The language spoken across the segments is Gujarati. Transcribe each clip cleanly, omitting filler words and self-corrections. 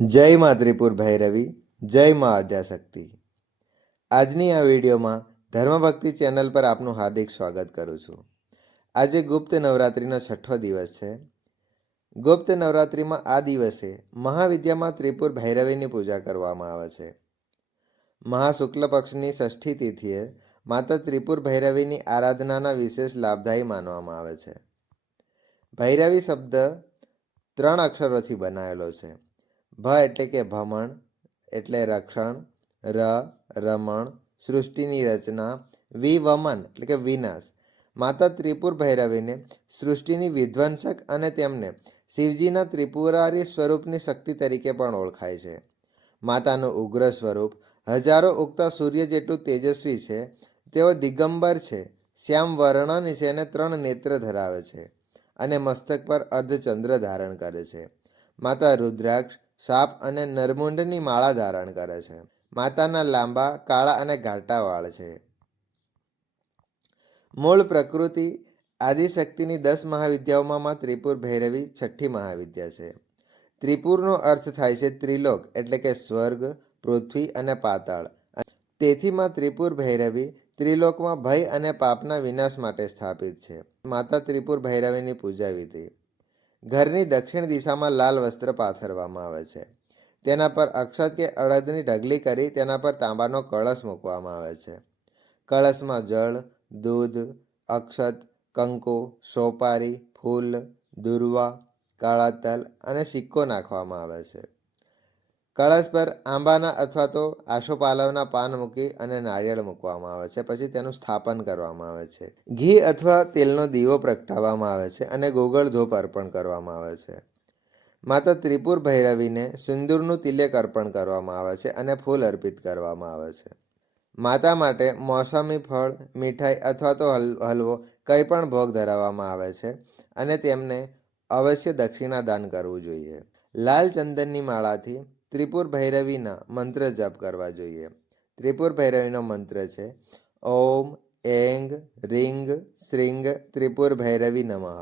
જય મા ત્રિપુર ભૈરવી, જય મા આદ્યાશક્તિ। આજની આ વિડીયોમાં ધર્મભક્તિ ચેનલ પર આપનું હાર્દિક સ્વાગત કરું છું। આજે ગુપ્ત નવરાત્રિનો 6ઠ્ઠો દિવસ છે। ગુપ્ત નવરાત્રિમાં આ દિવસે મહાવિદ્યામાં ત્રિપુર ભૈરવીની પૂજા કરવામાં આવે છે। મહાશુક્લ પક્ષની ષષ્ઠી તિથિએ માતા ત્રિપુર ભૈરવીની આરાધનાના વિશેષ લાભદાયી માનવામાં આવે છે। ભૈરવી શબ્દ 3 અક્ષરોથી બનાવેલો છે। ભ એટલે કે ભમણ એટલે રક્ષણ, ર રમણ સૃષ્ટિની રચના, વમન એટલે કે વિનાશ। માતા ત્રિપુર ભૈરવીને સૃષ્ટિની વિધ્વંસક અને તેમને શિવજીના ત્રિપુરારી સ્વરૂપની શક્તિ તરીકે પણ ઓળખાય છે। માતાનું ઉગ્ર સ્વરૂપ હજારો ઉગતા સૂર્ય જેટલું તેજસ્વી છે। તેઓ દિગંબર છે, શ્યામ વર્ણની છે અને 3 નેત્ર ધરાવે છે અને મસ્તક પર અર્ધચંદ્ર ધારણ કરે છે। માતા રુદ્રાક્ષ, સાપ અને નરમુંડની માળા ધારણ કરે છે। માતાના લાંબા, કાળા અને ઘાટા વાળ છે। મૂળ પ્રકૃતિ આદિશક્તિની 10 મહાવિદ્યાઓમાં ત્રિપુર ભૈરવી 6ઠ્ઠી મહાવિદ્યા છે। ત્રિપુરનો અર્થ થાય છે ત્રિલોક એટલે કે સ્વર્ગ, પૃથ્વી અને પાતાળ। તેથી માં ત્રિપુર ભૈરવી ત્રિલોકમાં ભય અને પાપના વિનાશ માટે સ્થાપિત છે। માતા ત્રિપુર ભૈરવીની પૂજા વિધિ: ઘરની દક્ષિણ દિશામાં લાલ વસ્ત્ર પાથરવામાં આવે છે। તેના પર અક્ષત કે અડદની ઢગલી કરી તેના પર તાંબાનો કળશ મૂકવામાં આવે છે। કળશમાં જળ, દૂધ, અક્ષત, કંકુ, સોપારી, ફૂલ, દુર્વા, કાળા તલ અને સિક્કો નાખવામાં આવે છે। કળશ પર આંબાના અથવા તો આસોપાલવના પાન મૂકી અને નારિયેળ મૂકવામાં આવે છે। પછી તેનું સ્થાપન કરવામાં આવે છે। ઘી અથવા તેલનો દીવો પ્રગટાવવામાં આવે છે અને ગોગળ ધૂપ અર્પણ કરવામાં આવે છે। માતા ત્રિપુર ભૈરવીને સિંદૂરનું તિલક અર્પણ કરવામાં આવે છે અને ફૂલ અર્પિત કરવામાં આવે છે। માતા માટે મોસમી ફળ, મીઠાઈ અથવા તો હલવો કંઈ પણ ભોગ ધરાવવામાં આવે છે અને તેમને અવશ્ય દક્ષિણા દાન કરવું જોઈએ। લાલ ચંદનની માળાથી ત્રિપુર ભૈરવીના મંત્ર જપ કરવા જોઈએ। ત્રિપુર ભૈરવીનો મંત્ર છે ઓમ એંગ રીંગ શ્રીંગ ત્રિપુર ભૈરવી નમઃ।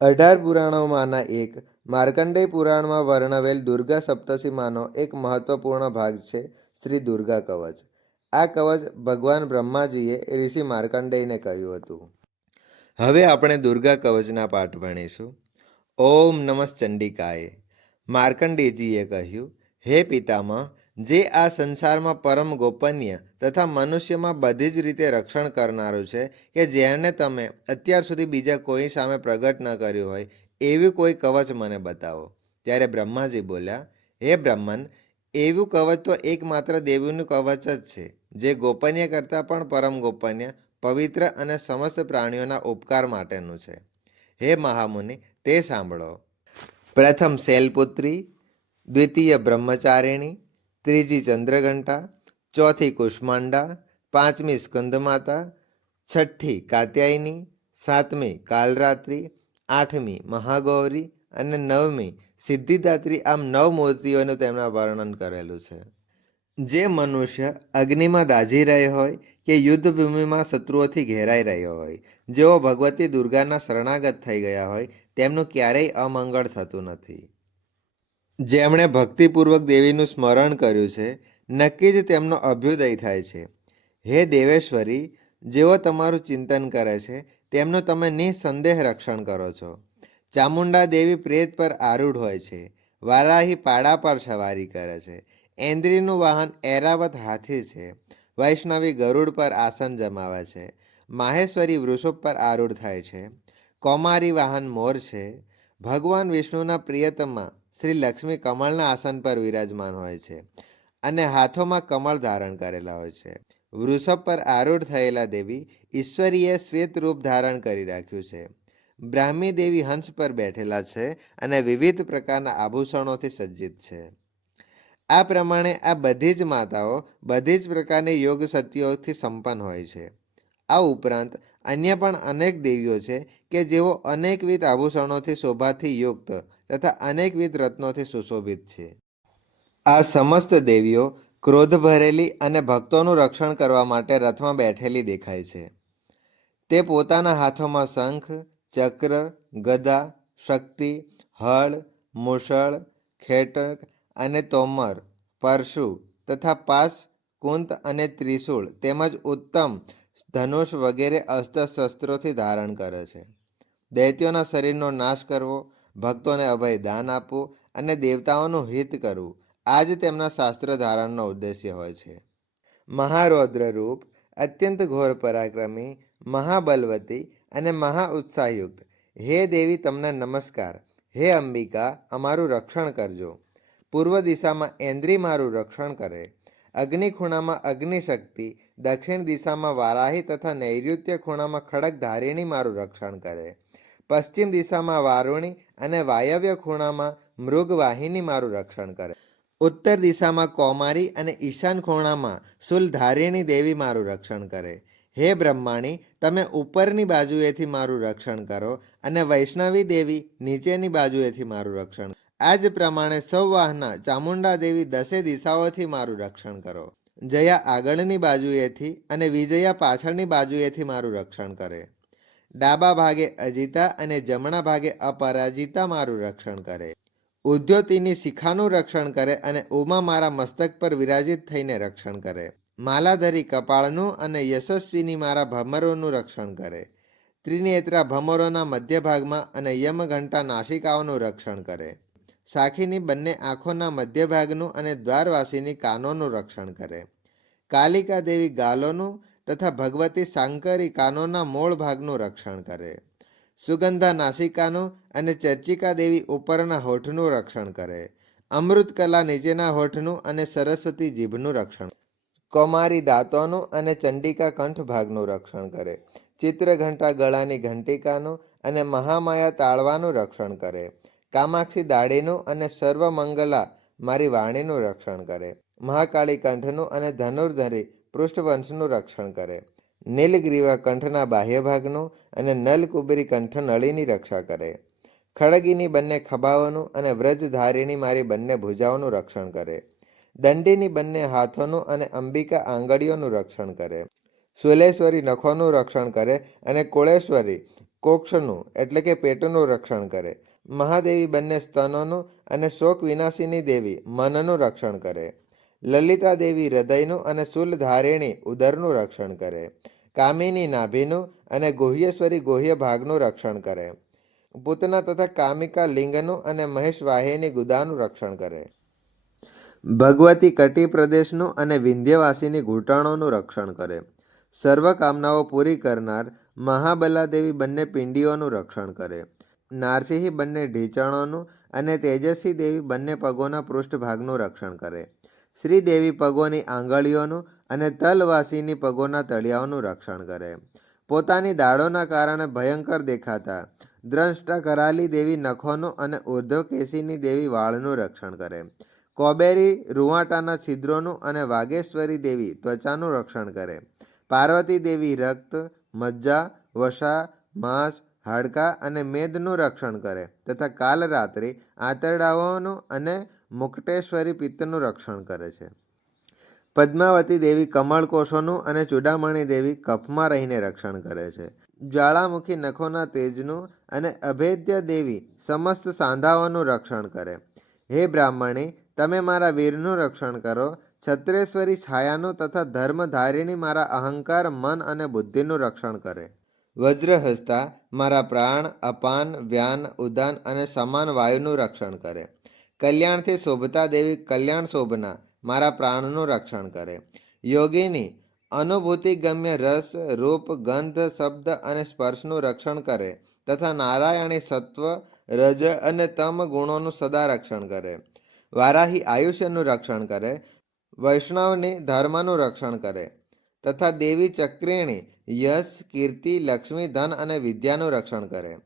18 પુરાણોમાંના એક માર્કંડેય પુરાણમાં વર્ણવેલ દુર્ગા સપ્તશીમાંનો એક મહત્વપૂર્ણ ભાગ છે શ્રી દુર્ગા કવચ। આ કવચ ભગવાન બ્રહ્માજીએ ઋષિ માર્કંડેયને કહ્યું હતું। હવે આપણે દુર્ગા કવચના પાઠ ભણીશું। ઓમ નમઃ ચંડિકાય। માર્કંડેયજીએ કહ્યું, હે પિતામહ, જે આ સંસારમાં પરમ ગોપનીય તથા મનુષ્યમાં બધી જ રીતે રક્ષણ કરનારું છે કે જેને તમે અત્યાર સુધી બીજા કોઈ સામે પ્રગટ ન કર્યું હોય એવું કોઈ કવચ મને બતાવો। ત્યારે બ્રહ્માજી બોલ્યા, હે બ્રહ્મન, એવું કવચ તો એકમાત્ર દેવીનું કવચ જ છે જે ગોપનીય કરતાં પણ પરમ ગોપનીય, પવિત્ર અને સમસ્ત પ્રાણીઓના ઉપકાર માટેનું છે। હે મહામુનિ, તે સાંભળો। પ્રથમ શૈલપુત્રી, દ્વિતીય બ્રહ્મચારિણી, ત્રીજી ચંદ્રઘંટા, ચોથી કુષ્માંડા, પાંચમી સ્કંદમાતા, છઠ્ઠી કાત્યાયની, સાતમી કાલરાત્રિ, આઠમી મહાગૌરી અને નવમી સિદ્ધિદાત્રી। આમ 9 મૂર્તિઓનું તેમના વર્ણન કરેલું છે। જે મનુષ્ય અગ્નિમાં દાઝી રહ્યો હોય કે યુદ્ધભૂમિમાં શત્રુઓથી ઘેરાઈ રહ્યો હોય, જેઓ ભગવતી દુર્ગાના શરણાગત થઈ ગયા હોય, તેમનું ક્યારેય અમંગળ થતું નથી। જેમણે ભક્તિપૂર્વક દેવીનું સ્મરણ કર્યું છે, નક્કી જ તેમનો અભ્યુદય થાય છે। હે દેવેશ્વરી, જેઓ તમારું ચિંતન કરે છે તેમનું તમે નિઃસંદેહ રક્ષણ કરો છો। ચામુંડા દેવી પ્રેત પર આરૂઢ હોય છે, વારાહી પાડા પર સવારી કરે છે, ઐન્દ્રીનું વાહન ઐરાવત હાથી છે, વૈષ્ણવી ગરુડ પર આસન જમાવે છે, માહેશ્વરી વૃષભ પર આરૂઢ થાય છે, કૌમારી વાહન મોર છે, ભગવાન વિષ્ણુના પ્રિયતમા શ્રી લક્ષ્મી કમળના આસન પર વિરાજમાન હોય છે અને હાથોમાં કમળ ધારણ કરેલા હોય છે। વૃષભ પર આરૂઢ થયેલા દેવી ઈશ્વરીએ શ્વેત રૂપ ધારણ કરી રાખ્યું છે। બ્રાહ્મી દેવી હંસ પર બેઠેલા છે અને વિવિધ પ્રકારના આભૂષણોથી સજ્જિત છે। આ પ્રમાણે આ બધી જ માતાઓ બધી જ પ્રકારની યોગ શક્તિઓથી સંપન્ન હોય છે। આ ઉપરાંત અન્ય પણ અનેક દેવીઓ છે કે જેઓ અનેકવિધ આભૂષણોથી શોભાથી યુક્ત તથા અનેકવિધ રત્નોથી સુશોભિત છે। આ સમસ્ત દેવીઓ ક્રોધ ભરેલી અને ભક્તોનું રક્ષણ કરવા માટે રથમાં બેઠેલી દેખાય છે। તે પોતાના હાથોમાં શંખ, ચક્ર, ગદા, શક્તિ, હળ, મૂષળ, ખેટક અને તોમર, પરશુ તથા પાશ, કુંત અને ત્રિશૂળ તેમજ ઉત્તમ ધનુષ વગેરે અસ્ત્ર-શસ્ત્રોથી ધારણ કરે છે. દૈત્યોના શરીરનો નાશ કરવો, ભક્તોને અભય દાન આપવું અને દેવતાઓનું હિત કરવું, આ જ તેમના શાસ્ત્ર ધારણનો ઉદ્દેશ્ય હોય છે. મહારૌદ્ર રૂપ, અત્યંત ઘોર પરાક્રમી, મહાબલવતી અને મહા ઉત્સાહયુક્ત, હે દેવી તમને નમસ્કાર. હે અંબિકા, અમારું રક્ષણ કરજો. પૂર્વ દિશામાં ઐન્દ્રી મારું રક્ષણ કરે, અગ્નિ ખૂણામાં અગ્નિશક્તિ, દક્ષિણ દિશામાં વારાહી તથા નૈઋત્ય ખૂણામાં ખડગધારિણી મારું રક્ષણ કરે, પશ્ચિમ દિશામાં વારુણી અને વાયવ્ય ખૂણામાં મૃગવાહિની મારું રક્ષણ કરે, ઉત્તર દિશામાં કૌમારી અને ઈશાન ખૂણામાં શૂલધારિણી દેવી મારું રક્ષણ કરે. હે બ્રહ્માણી, તમે ઉપરની બાજુએથી મારું રક્ષણ કરો અને વૈષ્ણવી દેવી નીચેની બાજુએથી મારું રક્ષણ કરો. આ જ પ્રમાણે સૌવાહના ચામુંડા દેવી દસે દિશાઓથી મારું રક્ષણ કરો. જયા આગળની બાજુએથી અને વિજયા પાછળની બાજુએથી મારું રક્ષણ કરે. ડાબા ભાગે અજિતા અને જમણા ભાગે અપરાજિતા મારું રક્ષણ કરે. ઉદ્યોતિની શિખાનું રક્ષણ કરે અને ઉમા મારા મસ્તક પર વિરાજિત થઈને રક્ષણ કરે. માલાધરી કપાળનું અને યશસ્વીની મારા ભમરોનું રક્ષણ કરે. ત્રિનેત્રા ભમરોના મધ્ય ભાગમાં અને યમઘંટા નાસિકાઓનું રક્ષણ કરે. સાખીની બંને આંખોના મધ્ય ભાગનું અને દ્વારવાસીની કાનોનું રક્ષણ કરે. કાલિકા દેવી ગાલોનું તથા ભગવતી શાંકરી કાનોના મૂળ ભાગનું રક્ષણ કરે. સુગંધા નાસિકાનું અને ચર્ચિકા દેવી ઉપરના હોઠનું રક્ષણ કરે. અમૃતકલા નીચેના હોઠનું અને સરસ્વતી જીભનું રક્ષણ. કૌમારી દાંતોનું અને ચંડિકા કંઠ ભાગનું રક્ષણ કરે. ચિત્રઘંટા ગળાની ઘંટિકાનું અને મહામાયા તાળવાનું રક્ષણ કરે. કામાક્ષી દાઢીનું અને સર્વમંગલા મારી વાણીનું રક્ષણ કરે. મહાકાળી કંઠનું અને ધનુર્ધરી પૃષ્ઠવંશનું રક્ષણ કરે. નીલગ્રીવા કંઠના બાહ્ય ભાગનું અને નલકુબરી કંઠનળીની રક્ષા કરે. ખડગીની બંને ખભાઓનું અને વ્રજધારિણી મારી બંને ભુજાઓનું રક્ષણ કરે. દંડીની બંને હાથોનું અને અંબિકા આંગળીઓનું રક્ષણ કરે. શુલેશ્વરી નખોનું રક્ષણ કરે અને કુળેશ્વરી કોક્ષનું એટલે કે પેટનું રક્ષણ કરે. મહાદેવી બંને સ્તનોનું અને શોક વિનાશિની દેવી મનનું રક્ષણ કરે. લલિતા દેવી હૃદયનું અને શૂલધારિણી ઉદરનું રક્ષણ કરે. કામિની નાભીનું અને ગુહ્યેશ્વરી ગુહ્ય ભાગનું રક્ષણ કરે. પૂતના તથા કામિકા લિંગનું અને મહેશવાહિની ગુદાનું રક્ષણ કરે. ભગવતી કટી પ્રદેશનું અને વિંધ્યવાસીની ઘૂંટણોનું રક્ષણ કરે. સર્વ કામનાઓ પૂરી કરનાર મહાબલા દેવી બંને પિંડીઓનું રક્ષણ કરે. નારસિંહી બંને ઢીંચણોનું અને તેજસ્વી દેવી બંને પગોના પૃષ્ઠભાગનું રક્ષણ કરે. શ્રીદેવી પગોની આંગળીઓનું અને તલવાસીની પગોના તળિયાઓનું રક્ષણ કરે. પોતાની દાઢોના કારણે ભયંકર દેખાતા દ્રષ્ટા કરાલી દેવી નખોનું અને ઉર્ધ્વકેશીની દેવી વાળનું રક્ષણ કરે. કોબેરી રૂવાટાના છિદ્રોનું અને વાગેશ્વરી દેવી ત્વચાનું રક્ષણ કરે. પાર્વતી દેવી રક્ત, મજ્જા, વસા, માંસ, હાડકાં અને મેદનું રક્ષણ કરે તથા કાલરાત્રિ આંતરડાઓનું અને મુકટેશ્વરી પિત્તનું રક્ષણ કરે છે. પદ્માવતી દેવી કમળકોષોનું અને ચૂડામણી દેવી કફમાં રહીને રક્ષણ કરે છે. જ્વાળામુખી નખોના તેજનું અને અભેદ્ય દેવી સમસ્ત સાંધાઓનું રક્ષણ કરે. હે બ્રાહ્મણી, તમે મારા વીરનું રક્ષણ કરો. છત્રેશ્વરી છાયાનું તથા ધર્મધારિણી મારા અહંકાર, મન અને બુદ્ધિનું રક્ષણ કરે. વજ્રહસ્તા મારા પ્રાણ, અપાન, વ્યાન, ઉદાન અને સમાન વાયુનું રક્ષણ કરે. કલ્યાણથી શોભતા દેવી કલ્યાણ શોભના મારા પ્રાણનું રક્ષણ કરે. યોગીની અનુભૂતિગમ્ય રસ, રૂપ, ગંધ, શબ્દ અને સ્પર્શનું રક્ષણ કરે તથા નારાયણી સત્વ, રજ અને તમ ગુણોનું સદા રક્ષણ કરે. વારાહી આયુષ્યનું રક્ષણ કરે. વૈષ્ણવની ધર્મનું રક્ષણ કરે તથા દેવી ચક્રિણી યશ, કીર્તિ, લક્ષ્મી, ધન અને વિદ્યાનું રક્ષણ કરે.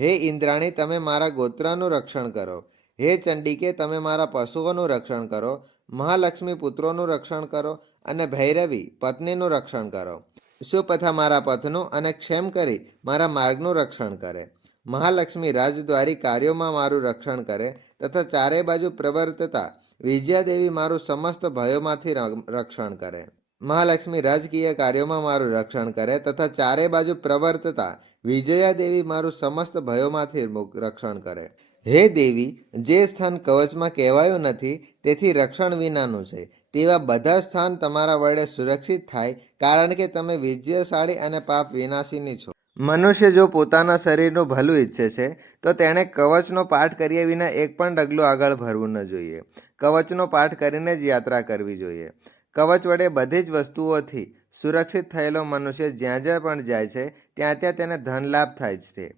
હે ઇન્દ્રાણી, તમે મારા ગોત્રનું રક્ષણ કરો. હે ચંડિકે, તમે મારા પશુઓનું રક્ષણ કરો. મહાલક્ષ્મી પુત્રોનું રક્ષણ કરો અને ભૈરવી પત્નીનું રક્ષણ કરો. સુપથા મારા પથનું અને ક્ષેમ કરી મારા માર્ગનું રક્ષણ કરે. મહાલક્ષ્મી રાજદ્વારી કાર્યોમાં મારું રક્ષણ કરે તથા ચારે બાજુ પ્રવર્તતા વિજયાદેવી મારું સમસ્ત ભયોમાંથી રક્ષણ કરે. મહાલક્ષ્મી રાજકીય કાર્યોમાં મારું રક્ષણ કરે તથા ચારે બાજુ પ્રવર્તતા વિજયાદેવી મારું સમસ્ત ભયોમાંથી રક્ષણ કરે. હે દેવી, જે સ્થાન કવચમાં કહેવાયું નથી તેથી રક્ષણ વિનાનું છે, તેવા બધા સ્થાન તમારા વડે સુરક્ષિત થાય, કારણ કે તમે વિજયશાળી અને પાપ વિનાશીની છો. મનુષ્ય જો પોતાના શરીરનું ભલું ઈચ્છે છે તો તેણે કવચનો પાઠ કર્યા વિના એક પણ ડગલું આગળ ભરવું ન જોઈએ. કવચનો પાઠ કરીને જ યાત્રા કરવી જોઈએ. કવચ વડે બધી જ વસ્તુઓથી સુરક્ષિત થયેલો મનુષ્ય જ્યાં જ્યાં પણ જાય છે ત્યાં ત્યાં તેને ધન લાભ થાય છે.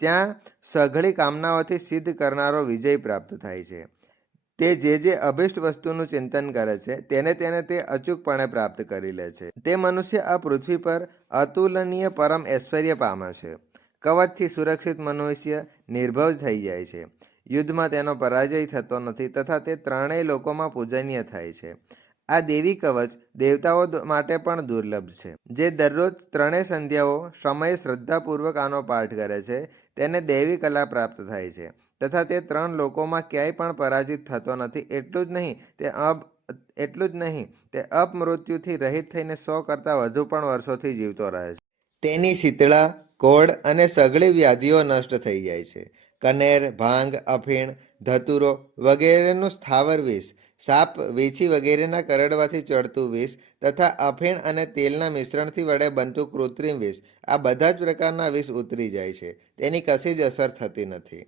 ત્યાં સઘળી કામનાઓથી સિદ્ધ કરનારો વિજય પ્રાપ્ત થાય છે. તે જે અભિષ્ટ વસ્તુનું ચિંતન કરે છે તેને તે અચૂકપણે પ્રાપ્ત કરી લે છે. તે મનુષ્ય આ પૃથ્વી પર અતુલનીય પરમ ઐશ્વર્ય પામે છે. કવચથી સુરક્ષિત મનુષ્ય નિર્ભય થઈ જાય છે. યુદ્ધમાં તેનો પરાજય થતો નથી તથા તે ત્રણેય લોકોમાં પૂજનીય થાય છે. આ દેવી કવચ દેવતાઓ માટે પણ દુર્લભ છે. જે દરરોજ ત્રણેય સંધ્યાઓ સમયે શ્રદ્ધાપૂર્વક આનો પાઠ કરે છે તેને દૈવી કલા પ્રાપ્ત થાય છે તથા તે ત્રણ લોકોમાં ક્યાંય પણ પરાજિત થતો નથી. એટલું જ નહીં, તે અપમૃત્યુથી રહિત થઈને 100 કરતાં વધુ પણ વર્ષોથી જીવતો રહે છે. તેની શીતળા, કોઢ અને સઘળી વ્યાધિઓ નષ્ટ થઈ જાય છે. કનેર, ભાંગ, અફીણ, ધતુરો વગેરેનું સ્થાવર વિષ, સાપ, વીછી વગેરેના કરડવાથી ચડતું વિષ તથા અફીણ અને તેલના મિશ્રણથી વડે બનતું કૃત્રિમ વિષ, આ બધા જ પ્રકારના વિષ ઉતરી જાય છે. તેની કશી જ અસર થતી નથી.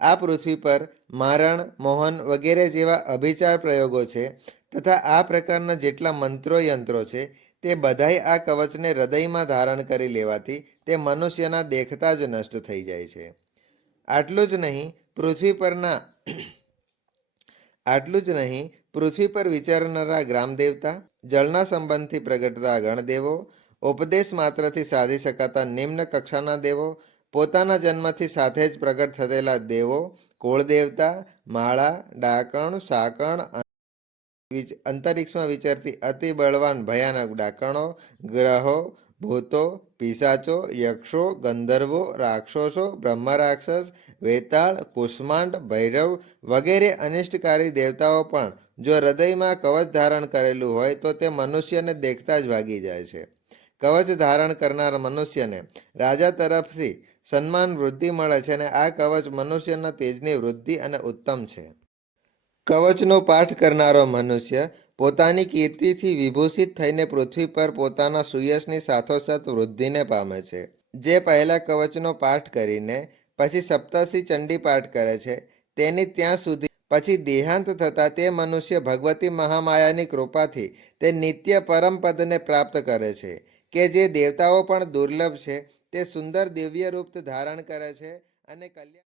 આ પૃથ્વી પર મારણ, મોહન વગેરે જેવા અભિચાર પ્રયોગો છે તથા આ પ્રકારના જેટલા મંત્રો યંત્રો છે તે બધાય આ કવચને હૃદયમાં ધારણ કરી લેવાથી તે મનુષ્યના દેખતા જ નષ્ટ થઈ જાય છે. આટલું જ નહીં, પૃથ્વી પર વિચરનારા ગ્રામદેવતા, જળના સંબંધથી પ્રગટતા ગણદેવો, ઉપદેશ માત્રથી સાધી શકાતા નિમ્ન કક્ષાના દેવો, પોતાના જન્મથી સાથે જ પ્રગટ થયેલા દેવો, કુળદેવતા, માળા, ડાકણ, સાકણ, અંતરિક્ષમાં વિચરતી અતિ બળવાન ભયાનક ડાકણો, ગ્રહો, ભૂતો, પિશાચો, યક્ષો, ગંધર્વો, રાક્ષસો, બ્રહ્મરાક્ષસ, વેતાળ, કુષ્માંડ, ભૈરવ વગેરે અનિષ્ટકારી દેવતાઓ પણ જો હૃદયમાં કવચ ધારણ કરેલું હોય તો તે મનુષ્યને દેખતા જ ભાગી જાય છે. કવચ ધારણ કરનાર મનુષ્યને રાજા તરફથી સન્માન વૃદ્ધિ મળે છે અને આ કવચ મનુષ્યના તેજની વૃદ્ધિ અને ઉત્તમ છે. કવચનો પાઠ કરનારો મનુષ્ય પોતાની કીર્તિથી વિભૂષિત થઈને પૃથ્વી પર પોતાના સુયશની સાથોસાથ વૃદ્ધિને પામે છે. જે પહેલા કવચનો પાઠ કરીને પછી સપ્તર્ષિ ચંડી પાઠ કરે છે તેની ત્યાં સુધી પછી દેહાંત થતાં તે મનુષ્ય ભગવતી મહામાયાની કૃપાથી તે નિત્ય પરમ પદને પ્રાપ્ત કરે છે કે જે દેવતાઓ પણ દુર્લભ છે. તે સુંદર દિવ્ય રૂપ ધારણ કરે છે અને કલ્યાણ